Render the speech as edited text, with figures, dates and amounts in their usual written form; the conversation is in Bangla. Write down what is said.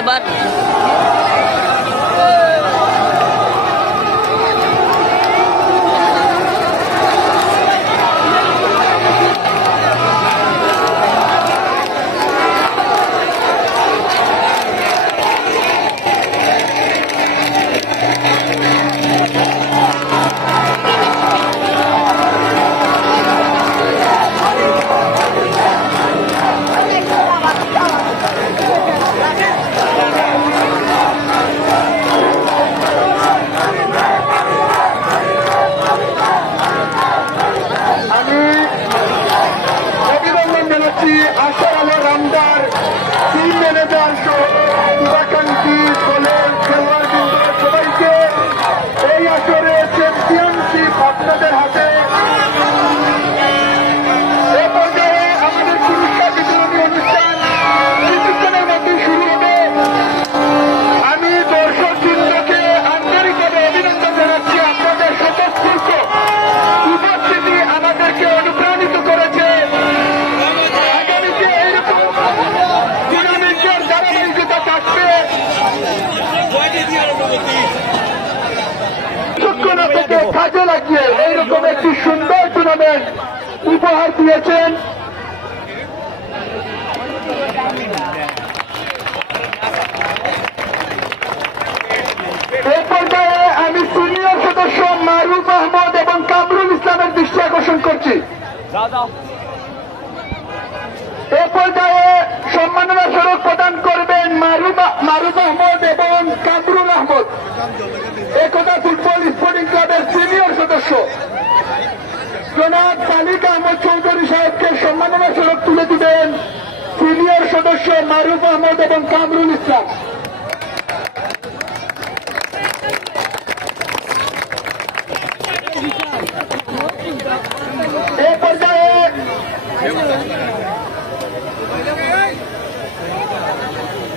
এবার আশার আলো রামদার টিম ম্যানেজার শুভাকাঙ্ক্ষী দলের খেলোয়াড়বৃন্দ সবাইকে এই আসরে চ্যাম্পিয়নশিপ আপনাদের হাতে। এ পর্যায়ে আমাদের পুরস্কার বিতরণী অনুষ্ঠান কিছুক্ষণের মধ্যে শুরু হবে। আমি দর্শকবৃন্দকে আন্তরিকভাবে অভিনন্দন জানাচ্ছি। আপনাদের স্বতঃস্ফূর্ত উপস্থিতি আমাদেরকে অনুপ্রাণিত করেছে। কাজে লাগিয়ে এইরকম একটি সুন্দর টুর্নামেন্ট উপহার দিয়েছেন। এই পর্যায়ে আমি সিনিয়র সদস্য মারুফ আহমদ এবং কামরুল ইসলামের দৃষ্টি আকর্ষণ করছি। এ পর্যায়ে সম্মাননা স্মারক প্রদান করবেন মারুফ আহমদ এবং কামরুল আহমদ, একতা ফুটবল স্পোর্টিং ক্লাবের সিনিয়র সদস্য। জনাব মালিক আহমদ চৌধুরী সাহেবকে সম্মাননা স্মারক তুলে দিবেন সিনিয়র সদস্য মারুফ আহমদ এবং কামরুল ইসলাম।